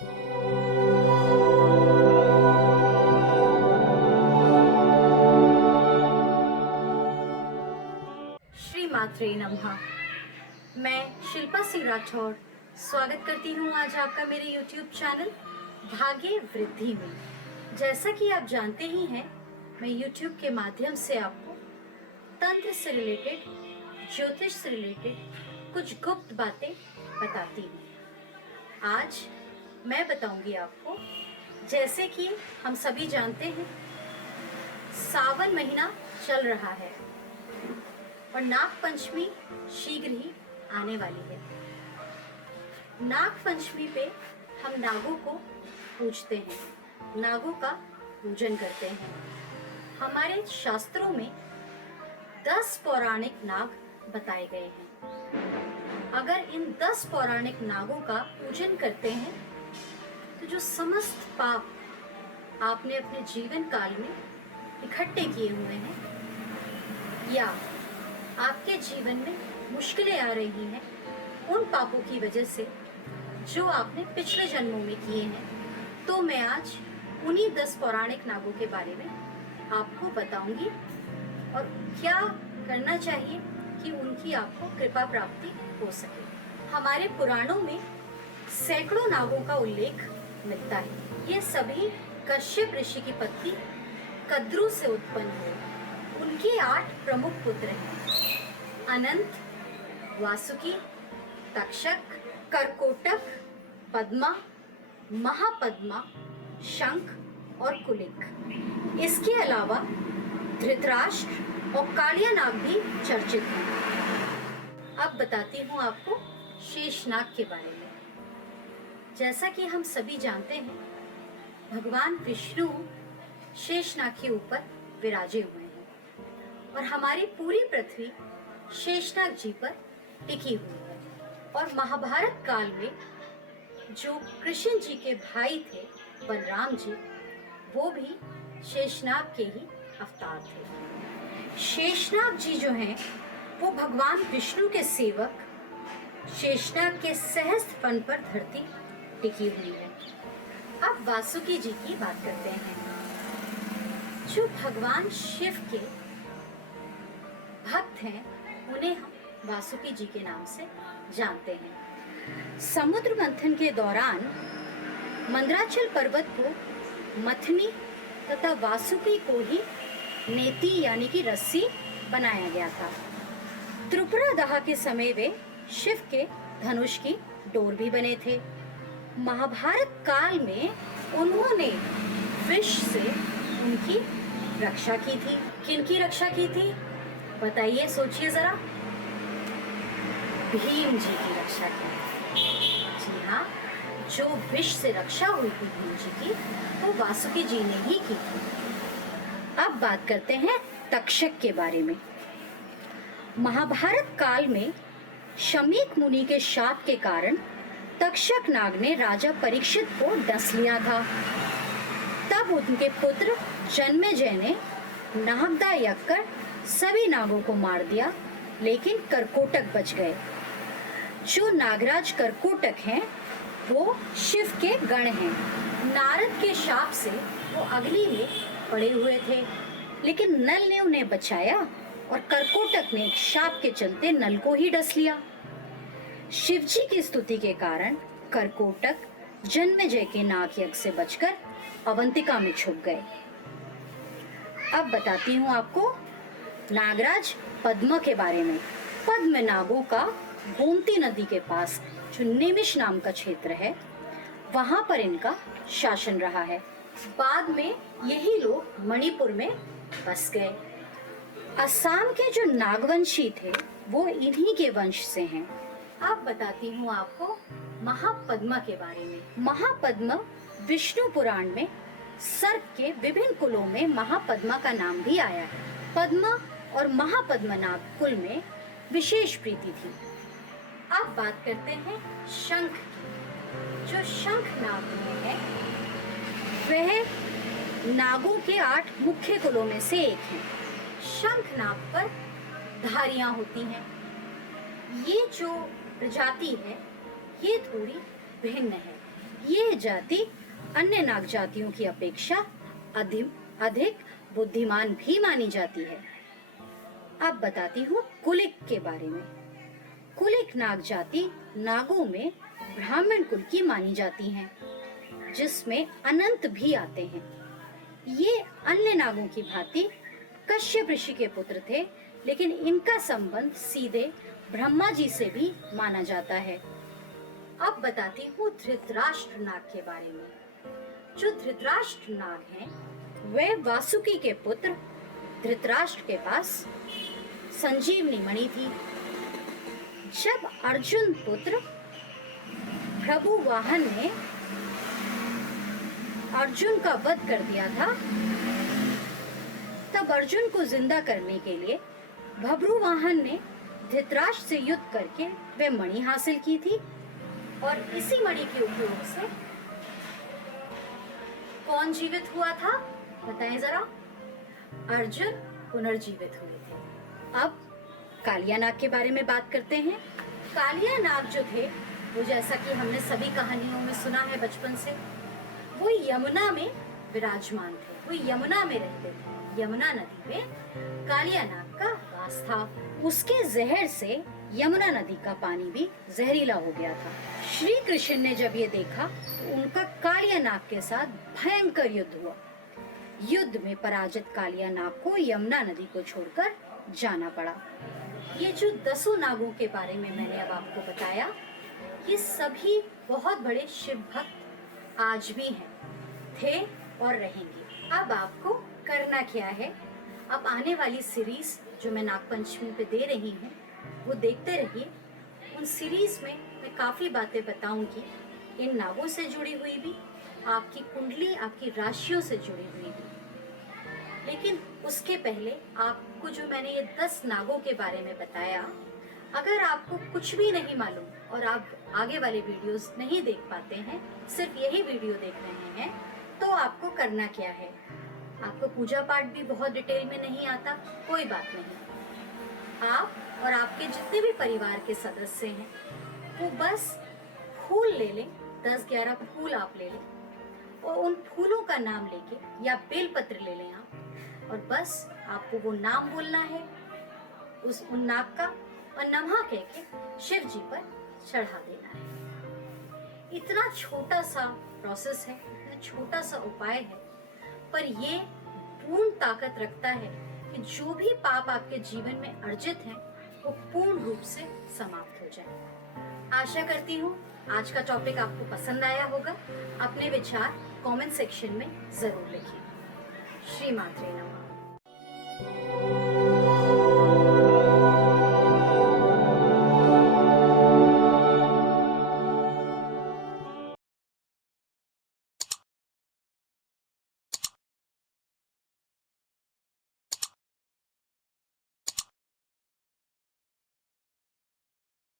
श्री मात्रे नमः। मैं शिल्पा सिंह राठौर स्वागत करती हूँ आज आपका मेरे YouTube चैनल भाग्य वृद्धि में। जैसा कि आप जानते ही हैं, मैं YouTube के माध्यम से आपको तंत्र से रिलेटेड, ज्योतिष से रिलेटेड कुछ गुप्त बातें बताती हूँ। आज मैं बताऊंगी आपको, जैसे कि हम सभी जानते हैं, सावन महीना चल रहा है और नाग पंचमी शीघ्र ही आने वाली है। नाग पंचमी पे हम नागों को पूजते हैं, नागों का पूजन करते हैं। हमारे शास्त्रों में 10 पौराणिक नाग बताए गए हैं। अगर इन 10 पौराणिक नागों का पूजन करते हैं तो जो समस्त पाप आपने अपने जीवन काल में इकट्ठे किए हुए हैं या आपके जीवन में मुश्किलें आ रही हैं, उन पापों की वजह से जो आपने पिछले जन्मों में किए हैं, तो मैं आज उन्हीं 10 पौराणिक नागों के बारे में आपको बताऊंगी और क्या करना चाहिए कि उनकी आपको कृपा प्राप्ति हो सके। हमारे पुराणों में सैकड़ों नागों का उल्लेख मिलता है। ये सभी कश्यप ऋषि की पत्नी कद्रू से उत्पन्न हुए। उनके 8 प्रमुख पुत्र हैं: अनंत, वासुकी, तक्षक, करकोटक, पद्मा, महापद्मा, शंख और कुलिक। इसके अलावा धृतराष्ट्र और कालिया नाग भी चर्चित हैं। अब बताती हूँ आपको शेषनाग के बारे में। जैसा कि हम सभी जानते हैं, भगवान विष्णु शेषनाग के ऊपर विराजे हुए हैं और हमारी पूरी पृथ्वी शेषनाग जी पर टिकी हुई है। और महाभारत काल में जो कृष्ण जी के भाई थे बलराम जी, वो भी शेषनाग के ही अवतार थे। शेषनाग जी जो हैं, वो भगवान विष्णु के सेवक शेषनाग के सहस्त्र फन पर धरती टिकी हुई है। अब वासुकी जी की बात करते हैं, जो भगवान शिव के भक्त हैं। उन्हें हम वासुकी जी के नाम से जानते हैं। समुद्र मंथन के दौरान मंदराचल पर्वत को मथनी तथा वासुकी को ही नेति यानी कि रस्सी बनाया गया था। त्रिपुरा दाह के समय वे शिव के धनुष की डोर भी बने थे। महाभारत काल में उन्होंने विष से उनकी रक्षा की थी। किनकी रक्षा की थी बताइए, सोचिए जरा। भीम जी की रक्षा की। जी हाँ, जो विष से रक्षा हुई थी भीम जी की, वो वासुकी जी ने ही की थी। अब बात करते हैं तक्षक के बारे में। महाभारत काल में शमीक मुनि के शाप के कारण तक्षक नाग ने राजा परीक्षित को डस लिया था। तब उनके पुत्र जन्मेजय ने नागदा यज्ञ कर सभी नागों को मार दिया, लेकिन करकोटक बच गए। जो नागराज करकोटक हैं, वो शिव के गण हैं। नारद के शाप से वो अग्नि में पड़े हुए थे, लेकिन नल ने उन्हें बचाया और करकोटक ने एक शाप के चलते नल को ही डस लिया। शिवजी की स्तुति के कारण करकोटक जन्मेजय के नाग यज्ञ से बचकर अवंतिका में छुप गए। अब बताती हूँ आपको नागराज पद्म के बारे में। पद्म नागों का गोमती नदी के पास जो निमिष नाम का क्षेत्र है, वहां पर इनका शासन रहा है। बाद में यही लोग मणिपुर में बस गए। असम के जो नागवंशी थे, वो इन्हीं के वंश से हैं। अब बताती हूँ आपको महापद्मा के बारे में। महापद्मा विष्णु पुराण में सर्प के विभिन्न कुलों में महापद्मा का नाम भी आया है। पद्मा और महापद्मा नाग कुल में विशेष प्रीति थी। अब बात करते हैं शंख की। जो शंख नाग है, वह नागों के 8 मुख्य कुलों में से एक है। शंख नाग पर धारियां होती हैं। ये जो प्रजाति है, ये थोड़ी भिन्न है। ये जाति अन्य नाग जातियों की अपेक्षा अधिक बुद्धिमान भी मानी जाती है। अब बताती हूँ कुलिक के बारे में। कुलिक नाग जाति नागों में ब्राह्मण कुल की मानी जाती हैं, जिसमें अनंत भी आते हैं। ये अन्य नागों की भांति कश्यप ऋषि के पुत्र थे, लेकिन इनका संबंध सीधे ब्रह्मा जी से भी माना जाता है। अब बताती हूँ धृतराष्ट्र नाग के बारे में। जो धृतराष्ट्र नाग हैं, वे वासुकी के पुत्र धृतराष्ट्र के पास संजीवनी मणि थी। जब अर्जुन पुत्र प्रभु वाहन ने अर्जुन का वध कर दिया था, तब अर्जुन को जिंदा करने के लिए बभ्रुवाहन ने धृतराष्ट्र से युद्ध करके वे मणि हासिल की थी, और इसी मणि के उपयोग से कौन जीवित हुआ था बताएं जरा? अर्जुन पुनर्जीवित हुए थे। अब कालिया नाग के बारे में बात करते हैं। कालिया नाग जो थे, वो जैसा कि हमने सभी कहानियों में सुना है बचपन से, वो यमुना में विराजमान थे, वो यमुना में रहते थे। यमुना नदी में कालिया नाग का वास था। उसके जहर से यमुना नदी का पानी भी जहरीला हो गया था। श्री कृष्ण ने जब ये देखा तो उनका कालिया नाग के साथ भयंकर युद्ध हुआ। युद्ध में पराजित कालिया नाग को यमुना नदी को छोड़कर जाना पड़ा। ये जो 10 नागों के बारे में मैंने अब आपको बताया, ये सभी बहुत बड़े शिव भक्त आज भी हैं, थे और रहेंगे। अब आपको करना क्या है, अब आने वाली सीरीज जो मैं नागपंचमी पे दे रही हूँ वो देखते रहिए। उन सीरीज में मैं काफ़ी बातें बताऊंगी, इन नागों से जुड़ी हुई भी, आपकी कुंडली, आपकी राशियों से जुड़ी हुई भी। लेकिन उसके पहले आपको जो मैंने ये 10 नागों के बारे में बताया, अगर आपको कुछ भी नहीं मालूम और आप आगे वाले वीडियोस नहीं देख पाते हैं, सिर्फ यही वीडियो देख रहे हैं, तो आपको करना क्या है? आपको पूजा पाठ भी बहुत डिटेल में नहीं आता, कोई बात नहीं। आप और आपके जितने भी परिवार के सदस्य हैं, वो बस फूल ले लें, 10-11 फूल आप ले लें, और उन फूलों का नाम लेके, या बेलपत्र ले लें आप, और बस आपको वो नाम बोलना है उन नाग का, और नमः कह के शिव जी पर चढ़ा देना है। इतना छोटा सा प्रोसेस है, इतना छोटा सा उपाय है, पर ये पूर्ण ताकत रखता है कि जो भी पाप आपके जीवन में अर्जित हैं, वो पूर्ण रूप से समाप्त हो जाए। आशा करती हूँ आज का टॉपिक आपको पसंद आया होगा। अपने विचार कमेंट सेक्शन में जरूर लिखिए। श्री मात्रे नमः।